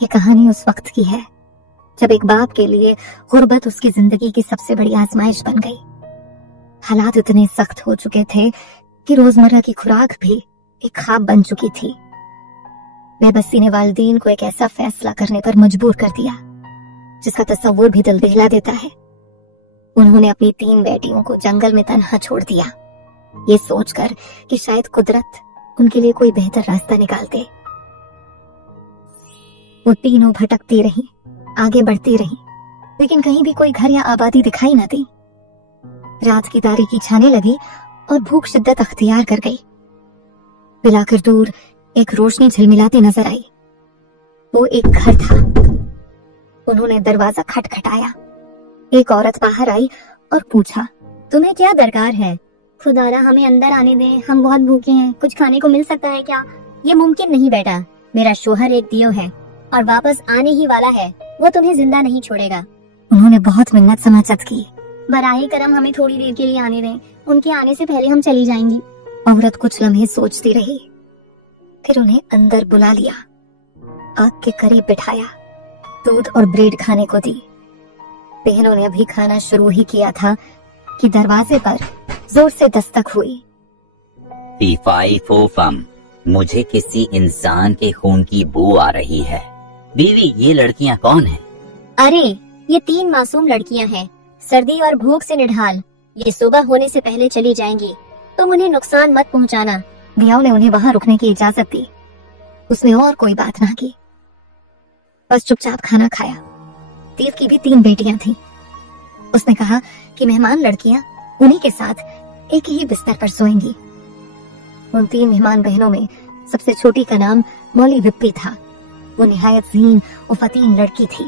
ये कहानी उस वक्त की है जब एक बाप के लिए गुर्बत उसकी जिंदगी की सबसे बड़ी आजमाइश बन गई। हालात इतने सख्त हो चुके थे कि रोजमर्रा की खुराक भी एक ख्वाब बन चुकी थी। बेबसी ने वालिदैन को एक ऐसा फैसला करने पर मजबूर कर दिया जिसका तस्वुर भी दिल दहला देता है। उन्होंने अपनी 3 बेटियों को जंगल में तन्हा छोड़ दिया, ये सोचकर कि शायद कुदरत उनके लिए कोई बेहतर रास्ता निकाल दे। वो तीनों भटकती रहीं, आगे बढ़ती रहीं, लेकिन कहीं भी कोई घर या आबादी दिखाई न दी। रात की तारीकी छाने लगी और भूख शिद्दत अख्तियार कर गई। पिलाकर दूर एक रोशनी झिलमिलाती नजर आई। वो एक घर था। उन्होंने दरवाजा खटखटाया। एक औरत बाहर आई और पूछा, तुम्हें क्या दरकार है? खुदारा हमें अंदर आने दें, हम बहुत भूखे हैं, कुछ खाने को मिल सकता है क्या? ये मुमकिन नहीं बेटा, मेरा शोहर एक दियो है और वापस आने ही वाला है, वो तुम्हें जिंदा नहीं छोड़ेगा। उन्होंने बहुत मिन्नत समाचत की। बराए करम हमें थोड़ी देर के लिए आने दें, उनके आने से पहले हम चली जाएंगी। औरत कुछ लम्हे सोचती रही, फिर उन्हें अंदर बुला लिया, आग के करीब बिठाया, दूध और ब्रेड खाने को दी। बहनों ने अभी खाना शुरू ही किया था कि दरवाजे पर जोर से दस्तक हुई। फीफाई फोफम, मुझे किसी इंसान के खून की बू आ रही है। बीवी, ये लड़कियां कौन हैं? अरे, ये 3 मासूम लड़कियां हैं, सर्दी और भूख से निढाल। ये सुबह होने से पहले चली जाएंगी, तुम उन्हें नुकसान मत पहुंचाना। दियाओं ने उन्हें वहां रुकने की इजाजत दी। उसने और कोई बात ना की, बस चुपचाप खाना खाया। देव की भी 3 बेटियां थीं। उसने कहा कि मेहमान लड़कियां उन्हीं के साथ एक ही बिस्तर पर सोएंगी। उन 3 मेहमान बहनों में सबसे छोटी का नाम मौली विप्पी था। वो निहायत ज़हीन और फतीन लड़की थी।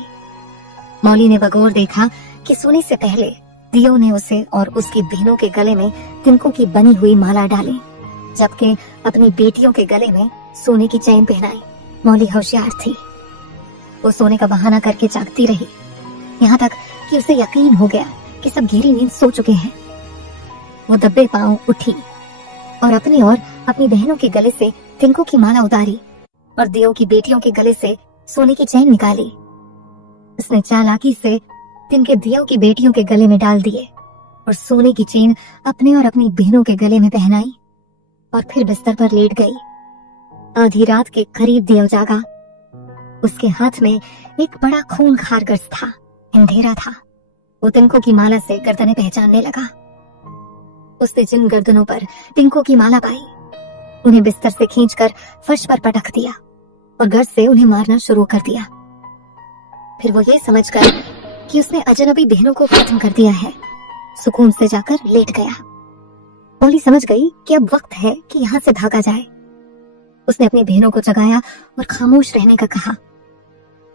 मौली ने बगौर देखा कि सोने से पहले दियो ने उसे और उसकी बहनों के गले में तिनकों की बनी हुई माला डाली, जबकि अपनी बेटियों के गले में सोने की चैन पहनाई। मौली होशियार थी। वो सोने का बहाना करके जागती रही, यहाँ तक कि उसे यकीन हो गया कि सब गहरी नींद सो चुके हैं। वो दब्बे पांव उठी और अपनी बहनों के गले से तिनकों की माला उतारी और दियो की बेटियों के गले से सोने की चैन निकाली। उसने चालाकी से तिनके दियो की बेटियों के गले में डाल दिए और सोने की चेन अपने और अपनी बहनों के गले में पहनाई और फिर बिस्तर पर लेट गई। आधी रात के करीब दियो जागा। उसके हाथ में एक बड़ा खूंखार गर्ज था, अंधेरा था। वो तिनकों की माला से गर्दनें पहचानने लगा। उसने जिन गर्दनों पर तिनकों की माला पाई, उन्हें बिस्तर से खींचकर फर्श पर पटक दिया और गर्ज से उन्हें मारना शुरू कर दिया। फिर वो ये समझकर कि उसने अजनबी बहनों को खत्म कर दिया है, सुकून से जाकर लेट गया। मौली समझ गई कि अब वक्त है कि यहाँ से भागा जाए। उसने अपनी बहनों को जगाया और खामोश रहने का कहा।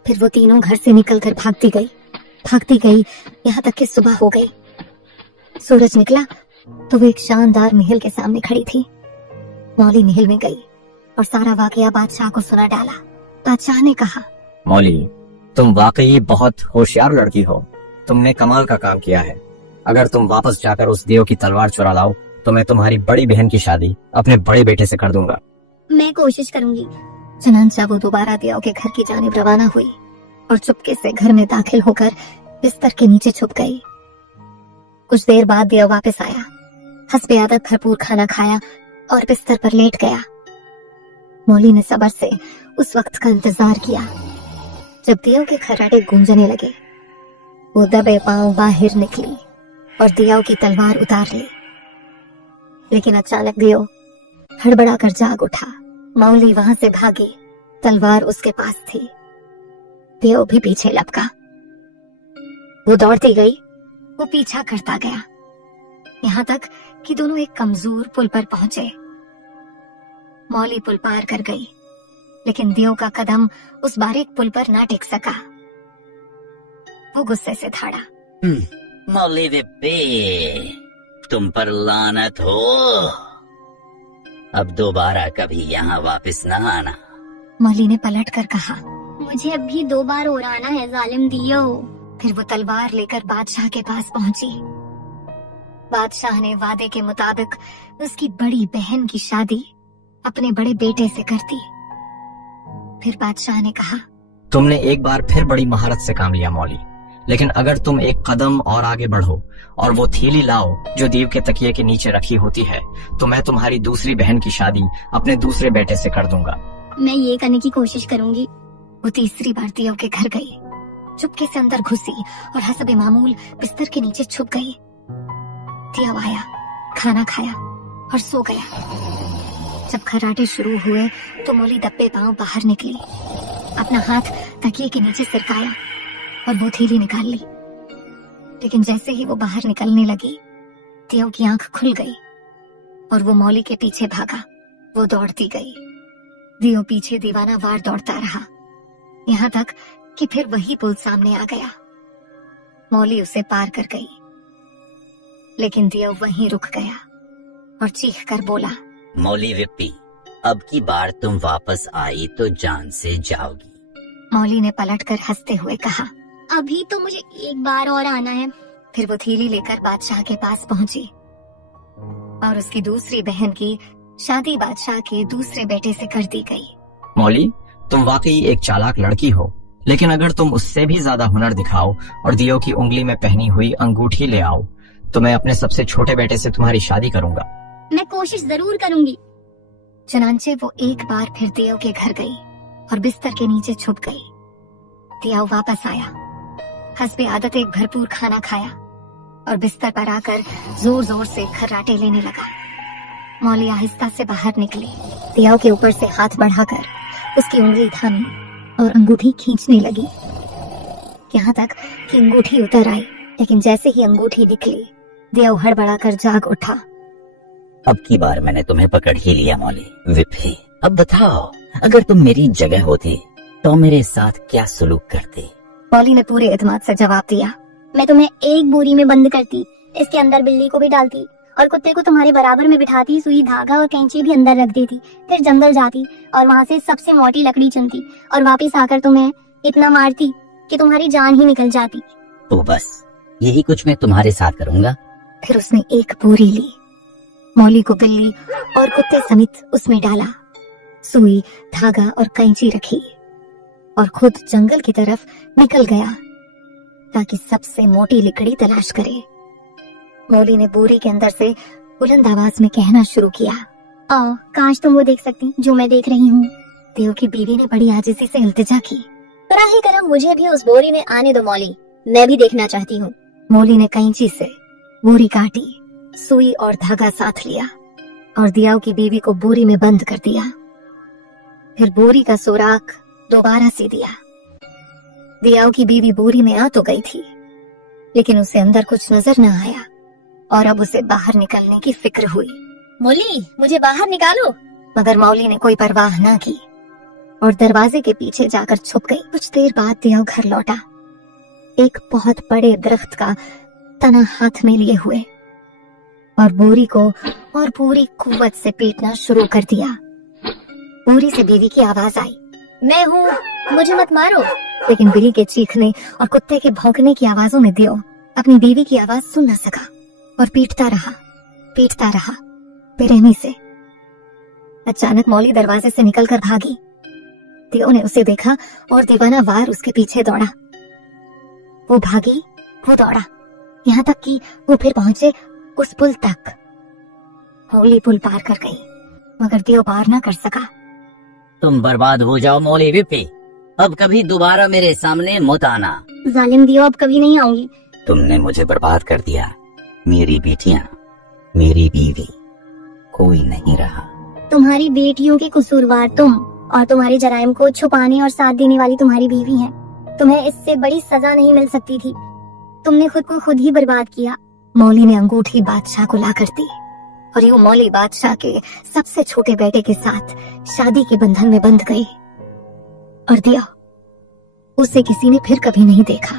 फिर वो तीनों घर से निकलकर भागती गई यहाँ तक कि सुबह हो गई। सूरज निकला तो वो एक शानदार महल के सामने खड़ी थी। मौली महल में गई और सारा वाकया बादशाह को सुना डाला। बादशाह ने कहा, मौली, तुम वाकई बहुत होशियार लड़की हो। तुमने कमाल का काम किया है। अगर तुम वापस जाकर उस देव की तलवार चुरा लाओ तो मैं तुम्हारी बड़ी बहन की शादी अपने बड़े बेटे से कर दूंगा। मैं कोशिश करूंगी। चनांचा वो दोबारा दियाओं के घर की जानिब रवाना हुई और चुपके से घर में दाखिल होकर बिस्तर के नीचे छुप गई। कुछ देर बाद दिया वापस आया, हस्बे आदत भरपूर खाना खाया और बिस्तर पर लेट गया। मौली ने सब्र से उस वक्त का इंतजार किया जब दियाओं के खर्राटे गूंजने लगे। वो दबे पांव बाहर निकली और दियाओं की तलवार उतार ली, लेकिन अचानक दियो हड़बड़ा कर जाग उठा। मौली वहां से भागी, तलवार उसके पास थी। दियो भी पीछे लपका। वो दौड़ती गई, वो पीछा करता गया, यहाँ तक कि दोनों एक कमजोर पुल पर पहुंचे। मौली पुल पार कर गई, लेकिन दियो का कदम उस बारीक पुल पर ना टिक सका। वो गुस्से से धाड़ा, मौली विप्पी, तुम पर लानत हो। अब दोबारा कभी यहाँ वापस न आना। मौली ने पलट कर कहा, मुझे अब भी 2 बार और आना है जालिम दियो। फिर वो तलवार लेकर बादशाह के पास पहुंची। बादशाह ने वादे के मुताबिक उसकी बड़ी बहन की शादी अपने बड़े बेटे से कर दी। फिर बादशाह ने कहा, तुमने एक बार फिर बड़ी महारत से काम लिया मौली, लेकिन अगर तुम एक कदम और आगे बढ़ो और वो थैली लाओ जो दीव के तकिए के नीचे रखी होती है, तो मैं तुम्हारी दूसरी बहन की शादी अपने दूसरे बेटे से कर दूंगा। मैं ये करने की कोशिश करूंगी। वो तीसरी बार दियो के घर गई, चुपके से अंदर घुसी और हसबे मामूल बिस्तर के नीचे छुप गई। दिया आया, खाना खाया और सो गया। जब खर्राटे शुरू हुए तो मौली दब्बे पांव बाहर निकली, अपना हाथ तकिए के नीचे सिरकाया और वो थैली निकाल ली। लेकिन जैसे ही वो बाहर निकलने लगी, दियो की आंख खुल गई और वो मौली के पीछे भागा। वो दौड़ती गई, दियो पीछे दीवाना वार दौड़ता रहा, यहाँ तक कि फिर वही पुल सामने आ गया। मौली उसे पार कर गई, लेकिन दियो वहीं रुक गया और चीख कर बोला, मौली विप्पी, अब की बार तुम वापस आई तो जान से जाओगी। मौली ने पलटकर हंसते हुए कहा, अभी तो मुझे एक बार और आना है। फिर वो थैली लेकर बादशाह के पास पहुंची और उसकी दूसरी बहन की शादी बादशाह के दूसरे बेटे से कर दी गई। मौली, तुम वाकई एक चालाक लड़की हो, लेकिन अगर तुम उससे भी ज्यादा हुनर दिखाओ और दियो की उंगली में पहनी हुई अंगूठी ले आओ, तो मैं अपने सबसे छोटे बेटे से तुम्हारी शादी करूंगा। मैं कोशिश जरूर करूंगी। चुनांचे वो एक बार फिर दियो के घर गई और बिस्तर के नीचे छुप गई। दियो वापस आया, हस्बे आदत एक भरपूर खाना खाया और बिस्तर पर आकर जोर जोर से खर्राटे लेने लगा। मौली आहिस्ता से बाहर निकली, दियो के ऊपर से हाथ बढ़ाकर उसकी उंगली थामी और अंगूठी खींचने लगी, यहाँ तक कि अंगूठी उतर आई। लेकिन जैसे ही अंगूठी निकली, दियो हड़बड़ाकर जाग उठा। अब की बार मैंने तुम्हें पकड़ ही लिया मौली विप्पी। अब बताओ, अगर तुम मेरी जगह होते तो मेरे साथ क्या सुलूक करते? मौली ने पूरे एतमाद से जवाब दिया, मैं तुम्हें एक बोरी में बंद करती, इसके अंदर बिल्ली को भी डालती और कुत्ते को तुम्हारे बराबर में बिठाती, सुई धागा और कैंची भी अंदर रख देती, फिर जंगल जाती और वहाँ से सबसे मोटी लकड़ी चुनती और वापस आकर तुम्हें इतना मारती कि तुम्हारी जान ही निकल जाती। तो बस यही कुछ मैं तुम्हारे साथ करूंगा। फिर उसने एक बोरी ली, मौली को बिल्ली और कुत्ते समेत उसमें डाला, सुई धागा और कैंची रखी और खुद जंगल की तरफ निकल गया ताकि सबसे मोटी लकड़ी तलाश करे। मौली ने बोरी के अंदर से बुलंद आवाज में कहना शुरू किया, आओ, काश तुम वो देख सकती जो मैं देख रही हूँ। देव की बीवी ने बड़ी आजिज़ी से इल्तिजा की, बराहे करम मुझे भी उस बोरी में आने दो मौली, मैं भी देखना चाहती हूँ। मौली ने कैंची से बोरी काटी, सुई और धागा साथ लिया और दियाओ की बीवी को बोरी में बंद कर दिया। फिर बोरी का सुराख दोबारा से दिया। दियाओ की बीवी बोरी में आ तो गई थी, लेकिन उसे अंदर कुछ नजर न आया और अब उसे बाहर निकलने की फिक्र हुई। मौली, मुझे बाहर निकालो। मगर मौली ने कोई परवाह न की और दरवाजे के पीछे जाकर छुप गई। कुछ देर बाद दियाओ घर लौटा, एक बहुत बड़े दरख्त का तना हाथ में लिए हुए और बोरी को और पूरी कुव्वत से पीटना शुरू कर दिया। बोरी से बीवी की आवाज आई, मैं हूँ, मुझे मत मारो। लेकिन बिल्ली के चीखने और कुत्ते के भौंकने की आवाजों में दियो अपनी बीवी की आवाज सुन न सका और पीटता रहा बेरहमी से। अचानक मौली दरवाजे से निकलकर भागी। दियो ने उसे देखा और दीवाना वार उसके पीछे दौड़ा। वो भागी, वो दौड़ा, यहाँ तक कि वो फिर पहुंचे उस पुल तक। मौली पुल पार कर गई, मगर दियो पार न कर सका। तुम बर्बाद हो जाओ मौली विप्पी, अब कभी दोबारा मेरे सामने मत आना। जालिम दियो, अब कभी नहीं आऊंगी। तुमने मुझे बर्बाद कर दिया, मेरी बेटियां, मेरी बीवी, कोई नहीं रहा। तुम्हारी बेटियों के कसूरवार तुम और तुम्हारे जराइम को छुपाने और साथ देने वाली तुम्हारी बीवी हैं। तुम्हें इससे बड़ी सजा नहीं मिल सकती थी, तुमने खुद को खुद ही बर्बाद किया। मौली ने अंगूठी बादशाह को लाकर दी और यूं मौली बादशाह के सबसे छोटे बेटे के साथ शादी के बंधन में बंध गई और दिया उसे किसी ने फिर कभी नहीं देखा।